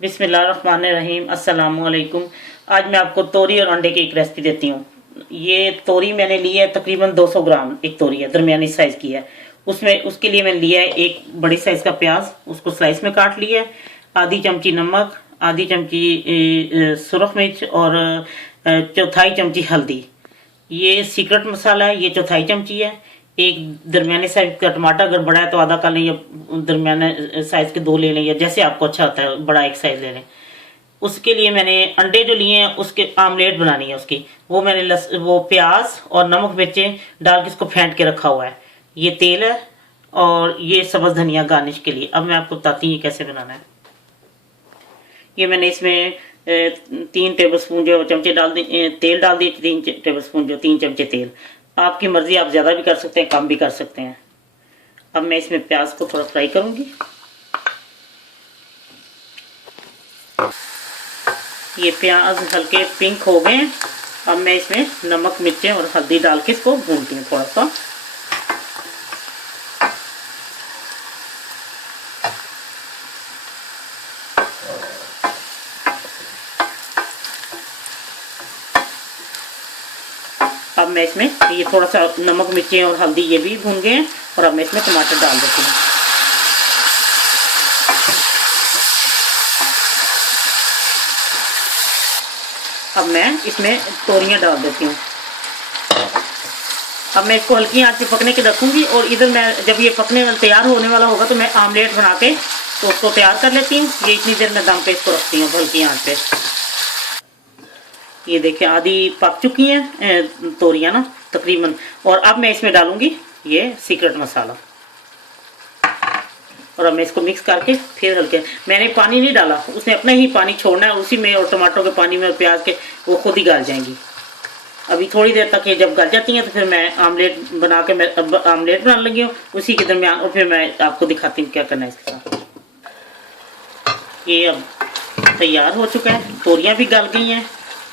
बिस्मिल्लाहिर्रहमानिर्रहीम। अस्सलामुअलैकुम। आज मैं आपको तोरी और अंडे की एक रेसिपी देती हूँ। ये तोरी मैंने ली है, तकरीबन 200 ग्राम एक तोरी है, दरमियानी साइज़ की है। उसके लिए मैंने लिया है एक बड़ी साइज़ का प्याज, उसको स्लाइस में काट लिया है। आधी चमची नमक, आधी चमची सुरख मिर्च और चौथाई चमची हल्दी। ये सीक्रेट मसाला है, ये चौथाई चमची है। एक दरमियाने साइज का टमाटर, अगर बड़ा है तो आधा कर लें, या दरमियाने साइज के 2 ले लें, या जैसे आपको अच्छा होता है बड़ा एक साइज ले लें। उसके लिए मैंने अंडे जो लिए हैं उसके आमलेट बनानी है उसकी। वो मैंने वो प्याज और नमक मिर्चें डाल के इसको फेंट के रखा हुआ है। ये तेल है और ये सब्ज़ धनिया गार्निश के लिए। अब मैं आपको बताती हूँ ये कैसे बनाना है। ये मैंने इसमें 3 टेबलस्पून जो चमचे डाल दिए, तेल डाल दिए, 3 टेबलस्पून जो 3 चमचे तेल। आपकी मर्जी, आप ज़्यादा भी कर सकते हैं, कम भी कर सकते हैं। अब मैं इसमें प्याज को थोड़ा फ्राई करूंगी। ये प्याज हल्के पिंक हो गए। अब मैं इसमें नमक मिर्चें और हल्दी डाल के इसको भूनती हूँ थोड़ा सा। अब मैं इसमें ये थोड़ा सा नमक मिर्चें और हल्दी ये भी भून गए हैं, और अब मैं इसमें टमाटर डाल देती हूँ। अब मैं इसमें तोरियां डाल देती हूँ। अब मैं इसको हल्की आंच पे पकने के रखूंगी, और इधर मैं जब ये पकने वाला तैयार होने वाला होगा तो मैं आमलेट बना के तो उसको तैयार कर लेती हूँ। ये इतनी देर में दम पे इसको रखती हूँ हल्की आंच पे। ये देखिए आधी पक चुकी हैं तोरियां ना तकरीबन। और अब मैं इसमें डालूंगी ये सीक्रेट मसाला, और अब मैं इसको मिक्स करके फिर हल्के, मैंने पानी नहीं डाला, उसने अपना ही पानी छोड़ना है उसी में, और टमाटर के पानी में और प्याज के वो खुद ही गल जाएंगी। अभी थोड़ी देर तक ये जब गल जाती हैं तो फिर मैं आमलेट बना के, मैं अब आमलेट बनाने लगी हूँ उसी के दरमियान, और फिर मैं आपको दिखाती हूँ क्या करना है इसके साथ। ये अब तैयार हो चुका है, तोरियाँ भी गल गई हैं,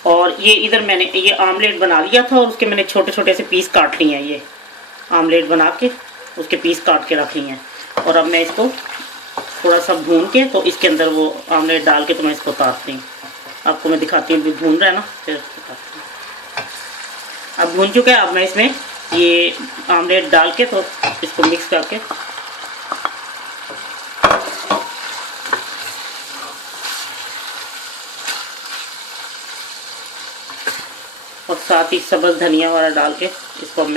और ये इधर मैंने ये आमलेट बना लिया था और उसके मैंने छोटे छोटे से पीस काट लिए हैं। ये आमलेट बना के उसके पीस काट के रख लिए हैं, और अब मैं इसको थोड़ा सा भून के तो इसके अंदर वो आमलेट डाल के तो मैं इसको उतारती हूँ। आपको मैं दिखाती हूँ, भून रहा है ना, फिर उतारती हूँ। अब भून चुका है, अब मैं इसमें ये आमलेट डाल के तो इसको मिक्स करके और साथ ही सब्ज़ धनिया वाला डाल के इसको अब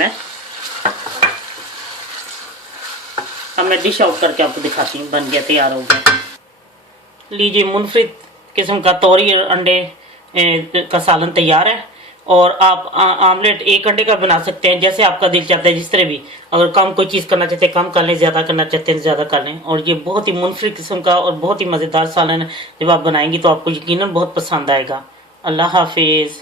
मैं डिश आउट करके आपको दिखाती हूँ। बन गया, तैयार हो गया। लीजिए, मुनफरिद किस्म का तोरी और अंडे का सालन तैयार है। और आप आमलेट एक अंडे का बना सकते हैं, जैसे आपका दिल चाहता है, जिस तरह भी। अगर कम कोई चीज़ करना चाहते हैं कम कर लें, ज़्यादा करना चाहते हैं ज़्यादा कर लें। और ये बहुत ही मुनफरिद किस्म का और बहुत ही मज़ेदार सालन है। जब आप बनाएंगी तो आपको यकीनन बहुत पसंद आएगा। अल्लाह हाफिज़।